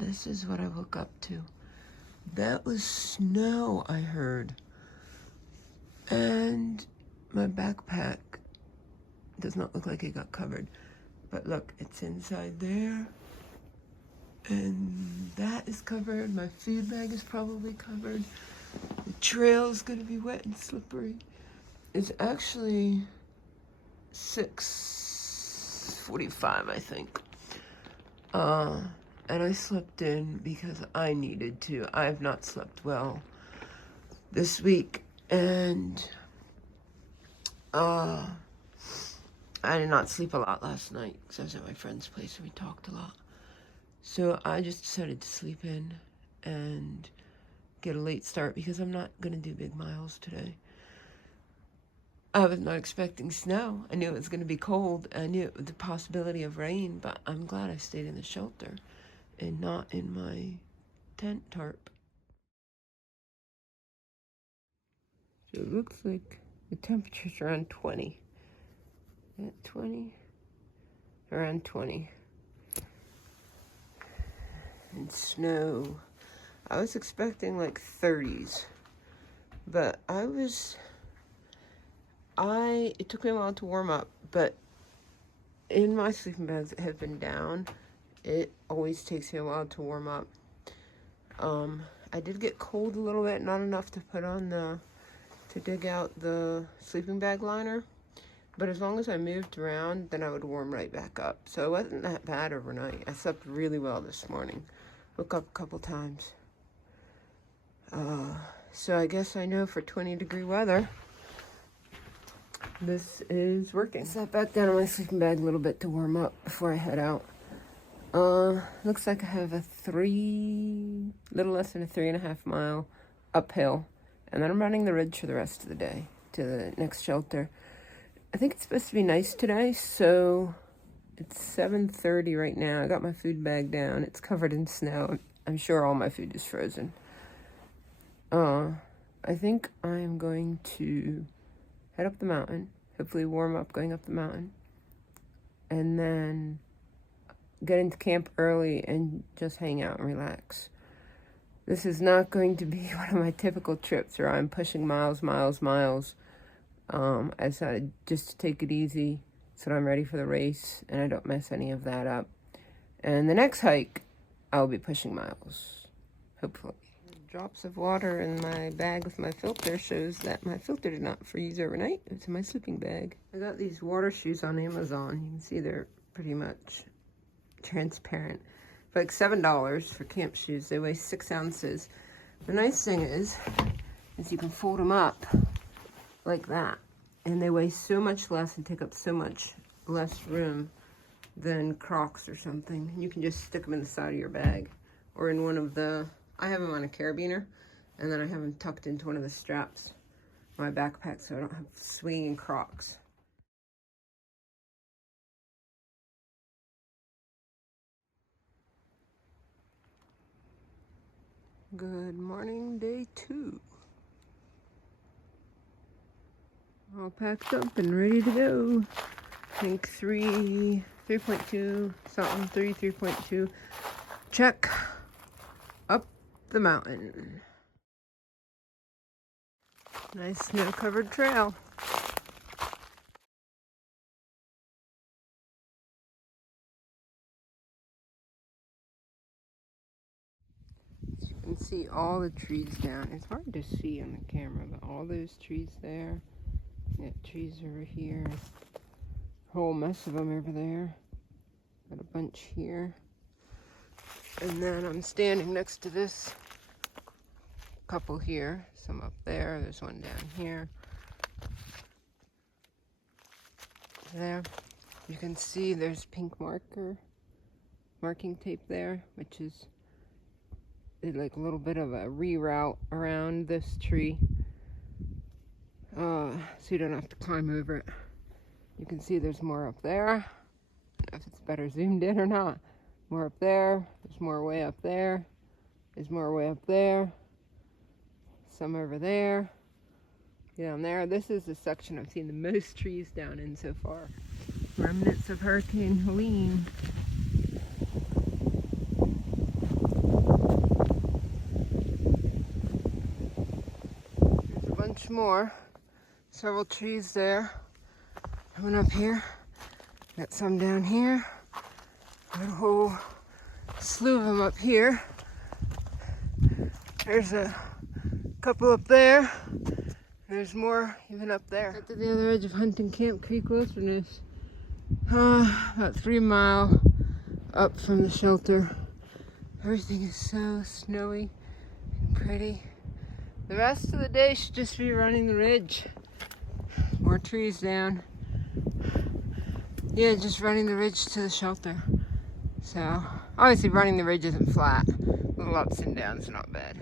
this is what I woke up to. That was snow, I heard. And my backpack does not look like it got covered. But look, it's inside there. And that is covered. My food bag is probably covered. The trail's gonna be wet and slippery. It's actually 6:45, I think. And I slept in because I needed to. I have not slept well this week, and I did not sleep a lot last night because I was at my friend's place and we talked a lot. So I just decided to sleep in and get a late start because I'm not going to do big miles today. I was not expecting snow. I knew it was going to be cold. I knew the possibility of rain, but I'm glad I stayed in the shelter and not in my tent tarp. So it looks like the temperature's around 20. At 20? Around 20. And snow. I was expecting like 30s, but it took me a while to warm up, but in my sleeping bags that have been down, it always takes me a while to warm up. I did get cold a little bit, not enough to put on to dig out the sleeping bag liner, but as long as I moved around, then I would warm right back up. So it wasn't that bad overnight. I slept really well this morning. Woke up a couple times. So I guess I know for 20-degree weather, this is working. Sat back down in my sleeping bag a little bit to warm up before I head out. Looks like I have a little less than a 3.5 mile uphill, and then I'm running the ridge for the rest of the day to the next shelter. I think it's supposed to be nice today, so it's 7:30 right now. I got my food bag down. It's covered in snow. I'm sure all my food is frozen. I think I'm going to head up the mountain, hopefully warm up going up the mountain, and then get into camp early and just hang out and relax. This is not going to be one of my typical trips where I'm pushing miles. I decided just to take it easy so that I'm ready for the race and I don't mess any of that up. And the next hike, I'll be pushing miles, hopefully. Drops of water in my bag with my filter shows that my filter did not freeze overnight. It's in my sleeping bag. I got these water shoes on Amazon. You can see they're pretty much transparent. For like $7 for camp shoes. They weigh 6 ounces. The nice thing is you can fold them up like that. And they weigh so much less and take up so much less room than Crocs or something. You can just stick them in the side of your bag or in one of the... I have them on a carabiner, and then I have them tucked into one of the straps of my backpack so I don't have swinging Crocs. Good morning, day 2. All packed up and ready to go. I think 3.2, something, 3.2. Check. Up the mountain. Nice snow-covered trail. As you can see all the trees down. It's hard to see on the camera, but all those trees there. That trees over here. A whole mess of them over there. Got a bunch here. And then I'm standing next to this couple here. Some up there. There's one down here. There. You can see there's pink marking tape there, which is like a little bit of a reroute around this tree. So you don't have to climb over it. You can see there's more up there. I don't know if it's better zoomed in or not. More up there. There's more way up there. There's more way up there. Some over there. Down there. This is the section I've seen the most trees down in so far. Remnants of Hurricane Helene. more. Several trees there. Coming up here. Got some down here. Got a whole slew of them up here. There's a couple up there. There's more even up there. Got to the other edge of Hunting Camp Creek Wilderness. About 3 miles up from the shelter. Everything is so snowy and pretty. The rest of the day should just be running the ridge. More trees down. Yeah, just running the ridge to the shelter. So, obviously running the ridge isn't flat. Little ups and downs, not bad.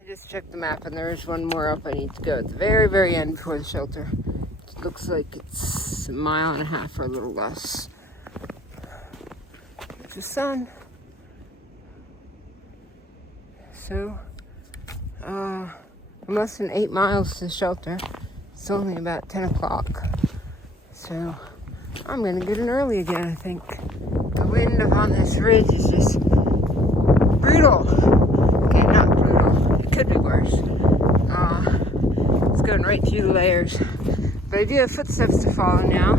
I just checked the map and there is one more up I need to go at the very, very end before the shelter. It looks like it's 1.5 miles or a little less. There's the sun. So, I'm less than 8 miles to the shelter. It's only about 10 o'clock. So, I'm gonna get in early again, I think. The wind on this ridge is just brutal. Okay, not brutal. It could be worse. It's going right through the layers. But I do have footsteps to follow now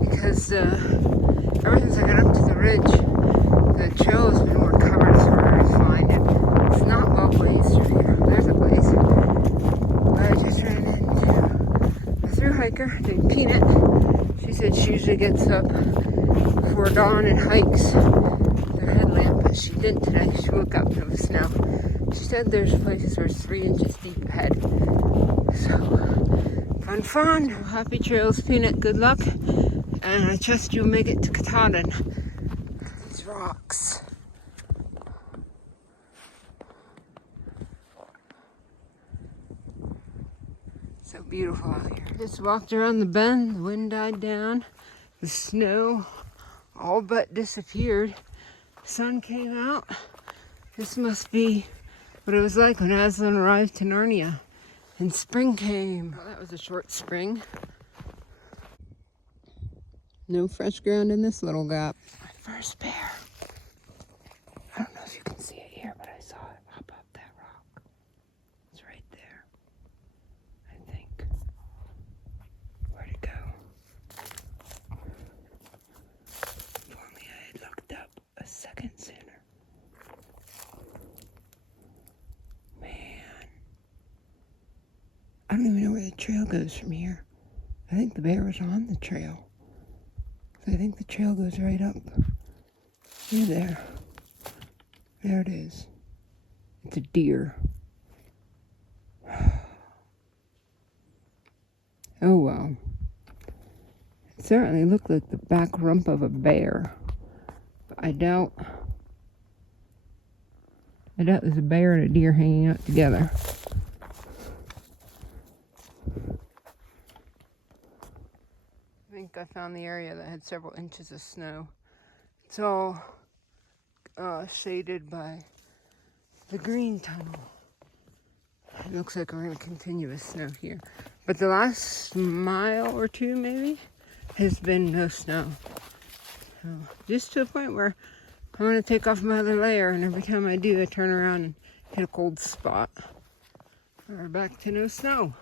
because ever since I got up to the ridge, the trail has been more covered, so we're going to find it. It's not well blazed through here. There's a blaze. But I just ran into a thru hiker named Peanut. She said she usually gets up before dawn and hikes with her headlamp, but she didn't today. She woke up and it was snow. She said there's places where it's 3 inches deep ahead. So, fun. Happy trails, Peanut. Good luck. And I trust you'll make it to Katahdin. These rocks. So beautiful out here. Just walked around the bend. The wind died down. The snow all but disappeared. The sun came out. This must be what it was like when Aslan arrived to Narnia. And spring came. Well, that was a short spring. No fresh ground in this little gap. My first bear. I don't know if you can see it here, but I saw it hop up that rock. It's right there. I think. Where'd it go? If only I had looked up a second sooner. I don't even know where the trail goes from here. I think the bear was on the trail. So I think the trail goes right up. Near there. There it is. It's a deer. Oh well. It certainly looked like the back rump of a bear. But I doubt there's a bear and a deer hanging out together. I think I found the area that had several inches of snow. It's all shaded by the green tunnel. It looks like we're going to continue with snow here. But the last mile or two maybe has been no snow. So just to a point where I'm going to take off my other layer, and every time I do I turn around and hit a cold spot. We're back to no snow.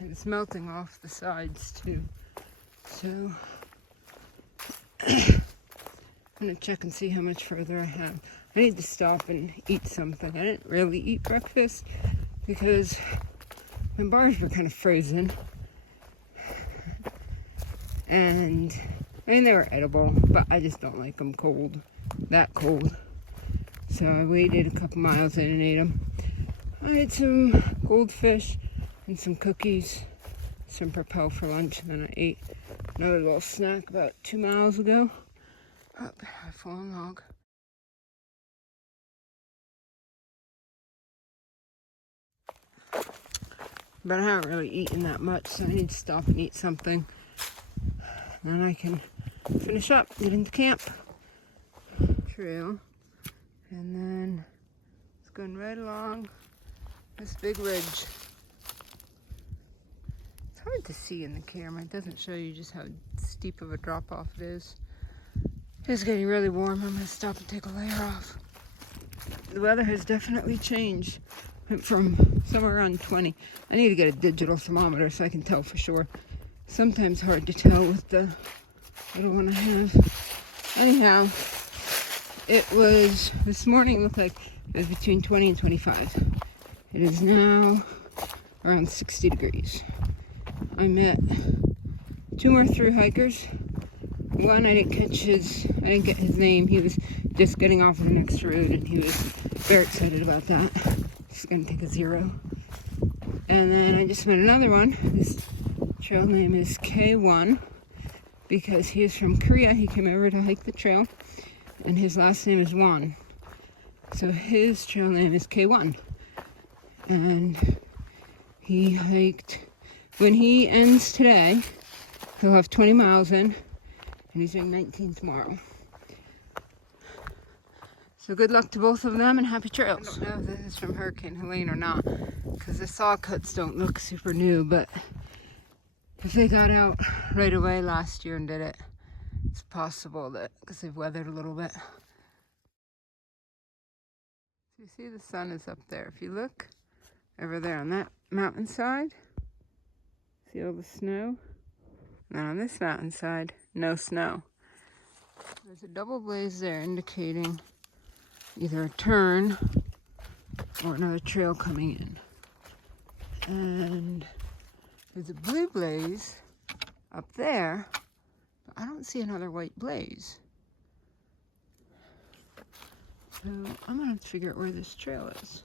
And it's melting off the sides too. So, I'm going to check and see how much further I have. I need to stop and eat something. I didn't really eat breakfast because my bars were kind of frozen. And, I mean, they were edible, but I just don't like them cold, that cold. So I waited a couple miles in and ate them. I had some goldfish and some cookies, some Propel for lunch, and then I ate another little snack about 2 miles ago. Up there, I fallen log. But I haven't really eaten that much, so I need to stop and eat something. And then I can finish up, get into camp. Trail. And then it's going right along this big ridge. It's hard to see in the camera. It doesn't show you just how steep of a drop off it is. It's getting really warm. I'm going to stop and take a layer off. the weather has definitely changed. Went from somewhere around 20. I need to get a digital thermometer so I can tell for sure. Sometimes hard to tell with the little one I have. Anyhow, it was, this morning looked like it was between 20 and 25. It is now around 60 degrees. I met 2 more through hikers. One, I didn't get his name. He was just getting off of the next road and he was very excited about that. He's gonna take a 0. And then I just met another one. His trail name is K1 because he is from Korea. He came over to hike the trail and his last name is Won. So his trail name is K1. And he hiked, when he ends today, he'll have 20 miles in, and he's doing 19 tomorrow. So good luck to both of them and happy trails. I don't know if this is from Hurricane Helene or not, because the saw cuts don't look super new, but if they got out right away last year and did it, it's possible that, because they've weathered a little bit. You see the sun is up there. If you look over there on that mountainside, see all the snow? And on this mountainside, no snow. There's a double blaze there indicating either a turn or another trail coming in. And there's a blue blaze up there, but I don't see another white blaze. So I'm gonna have to figure out where this trail is.